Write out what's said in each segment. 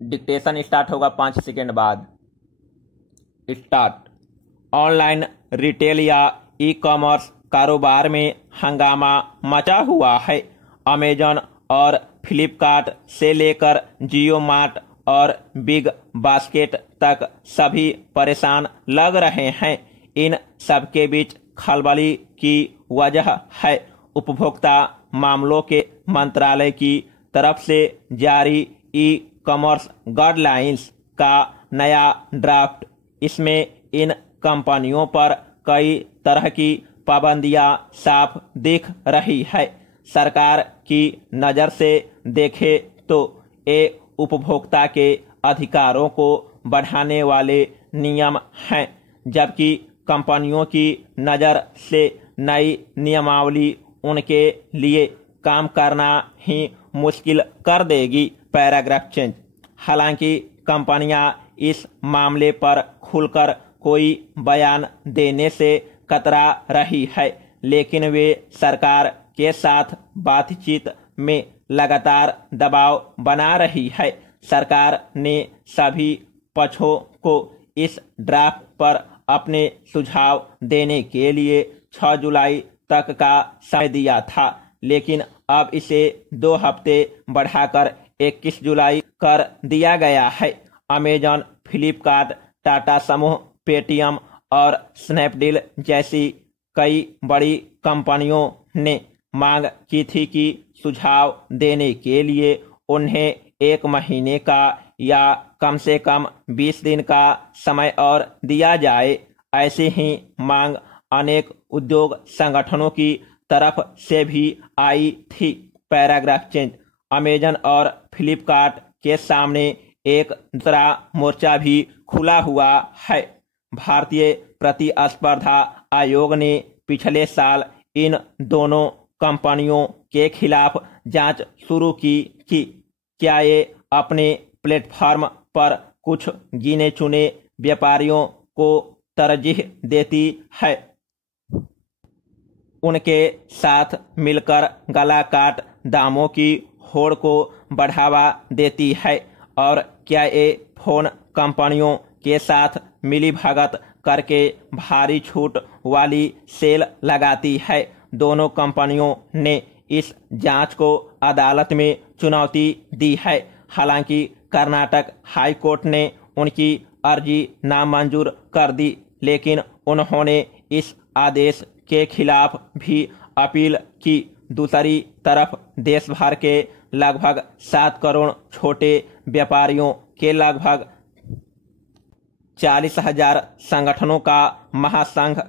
Dictation start होगा 5 second बाद। Start. Online retail या ई कॉमर्स कारोबार में हंगामा मचा हुआ है। अमेजॉन और फ्लिपकार्ट से लेकर जियो मार्ट और बिग बास्केट तक सभी परेशान लग रहे हैं। इन सबके बीच खलबली की वजह है उपभोक्ता मामलों के मंत्रालय की तरफ से जारी ई कॉमर्स गाइडलाइंस का नया ड्राफ्ट। इसमें इन कंपनियों पर कई तरह की पाबंदियां साफ दिख रही है। सरकार की नज़र से देखे तो ये उपभोक्ता के अधिकारों को बढ़ाने वाले नियम हैं, जबकि कंपनियों की नज़र से नई नियमावली उनके लिए काम करना ही मुश्किल कर देगी। Paragraph change. हालांकि कंपनियां इस मामले पर खुलकर कोई बयान देने से कतरा रही है, लेकिन वे सरकार के साथ बातचीत में लगातार दबाव बना रही है। सरकार ने सभी पक्षों को इस ड्राफ्ट पर अपने सुझाव देने के लिए 6 जुलाई तक का समय दिया था, लेकिन अब इसे 2 हफ्ते बढ़ाकर 21 जुलाई कर दिया गया है। अमेजॉन, फ्लिपकार्ट, टाटा समूह, पेटीएम और स्नैपडील जैसी कई बड़ी कंपनियों ने मांग की थी कि सुझाव देने के लिए उन्हें 1 महीने का या कम से कम 20 दिन का समय और दिया जाए। ऐसी ही मांग अनेक उद्योग संगठनों की तरफ से भी आई थी। Paragraph change. अमेजन और फ्लिपकार्ट के सामने एक दूसरा मोर्चा भी खुला हुआ है। भारतीय प्रतिस्पर्धा आयोग ने पिछले साल इन दोनों कंपनियों के खिलाफ जांच शुरू की कि क्या ये अपने प्लेटफॉर्म पर कुछ गिने चुने व्यापारियों को तरजीह देती है, उनके साथ मिलकर गला काट दामों की होड़ को बढ़ावा देती है, और क्या ये फोन कंपनियों के साथ मिलीभगत करके भारी छूट वाली सेल लगाती है। दोनों कंपनियों ने इस जांच को अदालत में चुनौती दी है। हालांकि कर्नाटक हाई कोर्ट ने उनकी अर्जी नामंजूर कर दी, लेकिन उन्होंने इस आदेश के खिलाफ भी अपील की। दूसरी तरफ देश भर के लगभग 7 करोड़ छोटे व्यापारियों के लगभग 40,000 संगठनों का महासंघ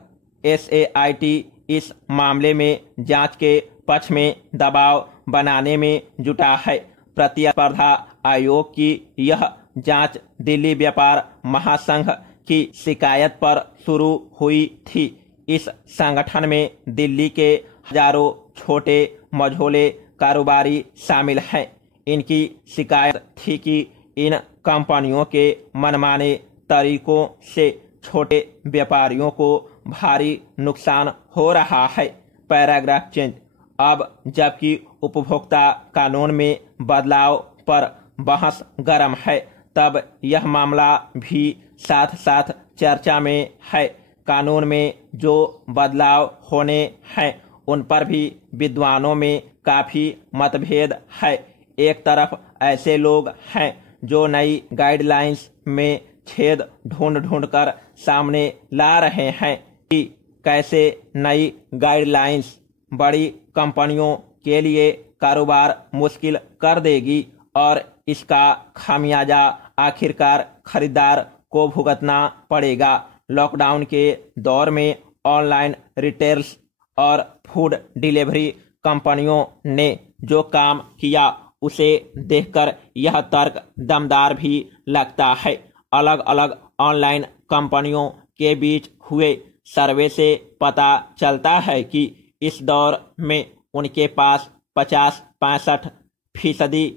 SAIT इस मामले में जांच के पक्ष में दबाव बनाने में जुटा है। प्रतिस्पर्धा आयोग की यह जांच दिल्ली व्यापार महासंघ की शिकायत पर शुरू हुई थी। इस संगठन में दिल्ली के हजारों छोटे मझोले कारोबारी शामिल हैं। इनकी शिकायत थी कि इन कंपनियों के मनमाने तरीकों से छोटे व्यापारियों को भारी नुकसान हो रहा है। Paragraph change. अब जबकि उपभोक्ता कानून में बदलाव पर बहस गर्म है, तब यह मामला भी साथ साथ चर्चा में है। कानून में जो बदलाव होने हैं उन पर भी विद्वानों में काफी मतभेद है। एक तरफ ऐसे लोग हैं जो नई गाइडलाइंस में छेद ढूंढ ढूंढ कर सामने ला रहे हैं कि कैसे नई गाइडलाइंस बड़ी कंपनियों के लिए कारोबार मुश्किल कर देगी और इसका खामियाजा आखिरकार खरीदार को भुगतना पड़ेगा। लॉकडाउन के दौर में ऑनलाइन रिटेल्स और फूड डिलीवरी कंपनियों ने जो काम किया उसे देखकर यह तर्क दमदार भी लगता है। अलग अलग ऑनलाइन कंपनियों के बीच हुए सर्वे से पता चलता है कि इस दौर में उनके पास 50-65%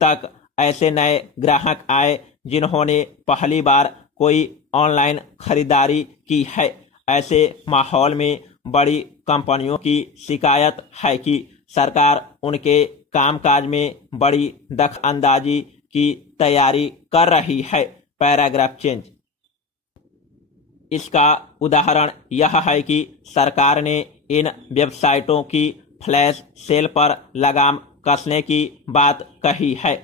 तक ऐसे नए ग्राहक आए जिन्होंने पहली बार कोई ऑनलाइन खरीदारी की है। ऐसे माहौल में बड़ी कंपनियों की शिकायत है कि सरकार उनके कामकाज में बड़ी दखलअंदाजी की तैयारी कर रही है। Paragraph change. इसका उदाहरण यह है कि सरकार ने इन वेबसाइटों की फ्लैश सेल पर लगाम कसने की बात कही है।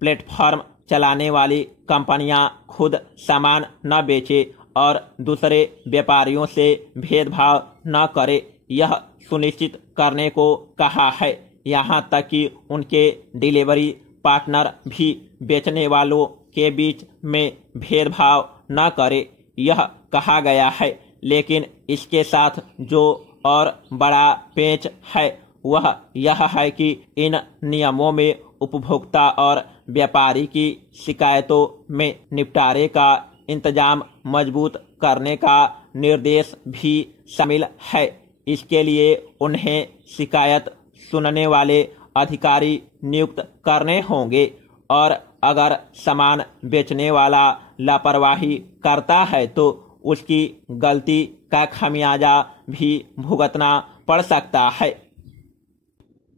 प्लेटफॉर्म चलाने वाली कंपनियां खुद सामान न बेचे और दूसरे व्यापारियों से भेदभाव न करे, यह सुनिश्चित करने को कहा है। यहाँ तक कि उनके डिलीवरी पार्टनर भी बेचने वालों के बीच में भेदभाव न करे, यह कहा गया है। लेकिन इसके साथ जो और बड़ा पेंच है वह यह है कि इन नियमों में उपभोक्ता और व्यापारी की शिकायतों में निपटारे का इंतजाम मजबूत करने का निर्देश भी शामिल है। इसके लिए उन्हें शिकायत सुनने वाले अधिकारी नियुक्त करने होंगे और अगर सामान बेचने वाला लापरवाही करता है तो उसकी गलती का खामियाजा भी भुगतना पड़ सकता है।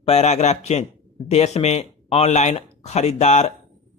Paragraph change. देश में ऑनलाइन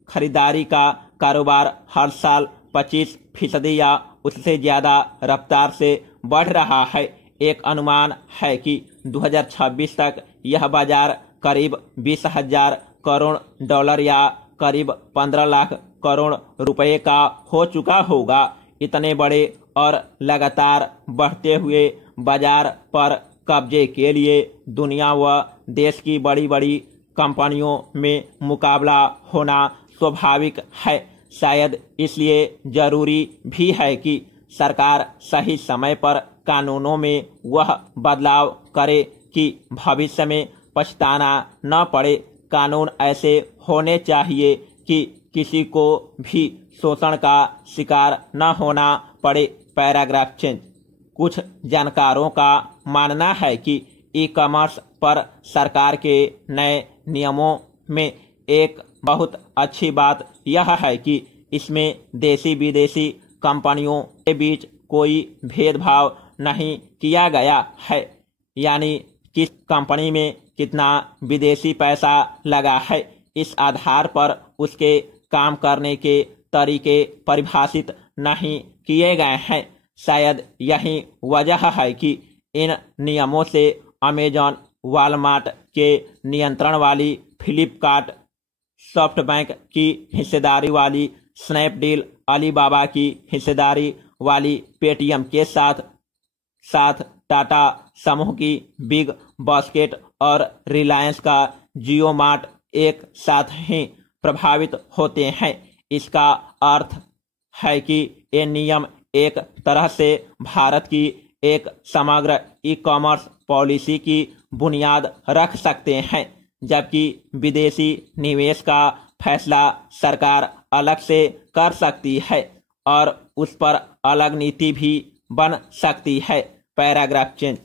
खरीदारी का कारोबार हर साल 25% या उससे ज्यादा रफ्तार से बढ़ रहा है। एक अनुमान है कि 2026 तक यह बाजार करीब 20,000 करोड़ डॉलर या करीब 15 लाख करोड़ रुपए का हो चुका होगा। इतने बड़े और लगातार बढ़ते हुए बाजार पर कब्जे के लिए दुनिया व देश की बड़ी बड़ी कंपनियों में मुकाबला होना स्वाभाविक है। शायद इसलिए जरूरी भी है कि सरकार सही समय पर कानूनों में वह बदलाव करे कि भविष्य में पछताना न पड़े। कानून ऐसे होने चाहिए कि किसी को भी शोषण का शिकार न होना पड़े। Paragraph change. कुछ जानकारों का मानना है कि ई कॉमर्स पर सरकार के नए नियमों में एक बहुत अच्छी बात यह है कि इसमें देसी विदेशी कंपनियों के बीच कोई भेदभाव नहीं किया गया है। यानी किस कंपनी में कितना विदेशी पैसा लगा है, इस आधार पर उसके काम करने के तरीके परिभाषित नहीं किए गए हैं। शायद यही वजह है कि इन नियमों से अमेजॉन, वॉलमार्ट के नियंत्रण वाली फ्लिपकार्ट, सॉफ्टबैंक की हिस्सेदारी वाली स्नैपडील, अलीबाबा की हिस्सेदारी वाली पेटीएम के साथ साथ टाटा समूह की बिग बास्केट और रिलायंस का जियो मार्ट एक साथ ही प्रभावित होते हैं। इसका अर्थ है कि ये नियम एक तरह से भारत की एक समग्र ई कॉमर्स पॉलिसी की बुनियाद रख सकते हैं, जबकि विदेशी निवेश का फैसला सरकार अलग से कर सकती है और उस पर अलग नीति भी बन सकती है। Paragraph change.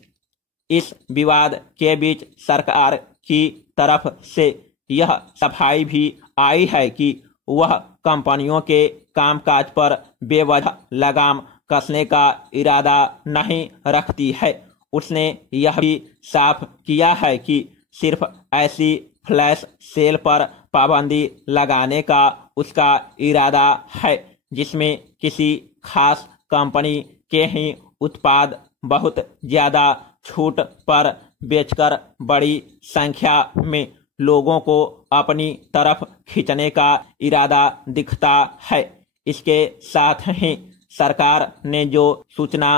इस विवाद के बीच सरकार की तरफ से यह सफाई भी आई है कि वह कंपनियों के कामकाज पर बेवजह लगाम कसने का इरादा नहीं रखती है। उसने यह भी साफ किया है कि सिर्फ ऐसी फ्लैश सेल पर पाबंदी लगाने का उसका इरादा है जिसमें किसी खास कंपनी के ही उत्पाद बहुत ज्यादा छूट पर बेचकर बड़ी संख्या में लोगों को अपनी तरफ खींचने का इरादा दिखता है। इसके साथ ही सरकार ने जो सूचना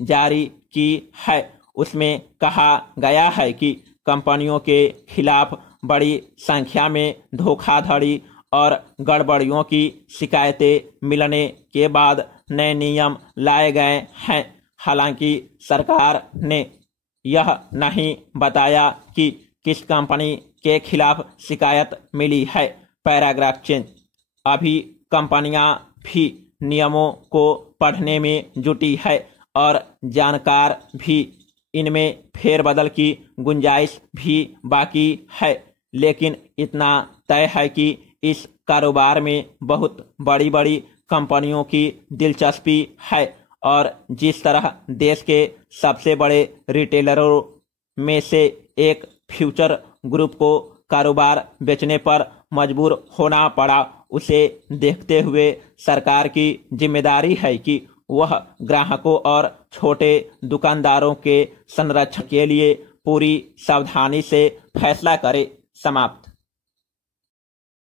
जारी की है उसमें कहा गया है कि कंपनियों के खिलाफ बड़ी संख्या में धोखाधड़ी और गड़बड़ियों की शिकायतें मिलने के बाद नए नियम लाए गए हैं। हालांकि सरकार ने यह नहीं बताया कि किस कंपनी के खिलाफ शिकायत मिली है। Paragraph change. अभी कंपनियां भी नियमों को पढ़ने में जुटी है और जानकार भी इनमें फेरबदल की गुंजाइश भी बाकी है, लेकिन इतना तय है कि इस कारोबार में बहुत बड़ी बड़ी कंपनियों की दिलचस्पी है और जिस तरह देश के सबसे बड़े रिटेलरों में से एक फ्यूचर ग्रुप को कारोबार बेचने पर मजबूर होना पड़ा, उसे देखते हुए सरकार की जिम्मेदारी है कि वह ग्राहकों और छोटे दुकानदारों के संरक्षण के लिए पूरी सावधानी से फैसला करे। समाप्त।